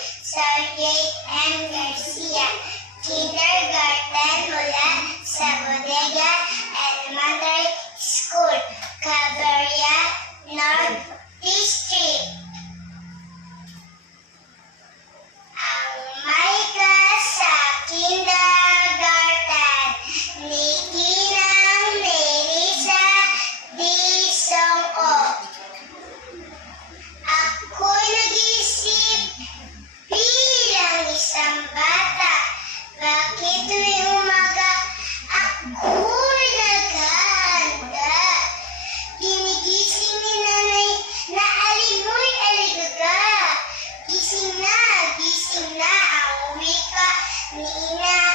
Sergey M. Garcia, Kindergarten mula sa Bodega Elementary School, Cabrera North District. Ang may sa kindergarten ni Ginang Melissa Disong-o. Ako'y nag-isip bilang isang bata, bakit tuwing umaga ako'y naghahanda? Ginigising ni nanay na alimoy aligaga. Gising na ang wika ni ina.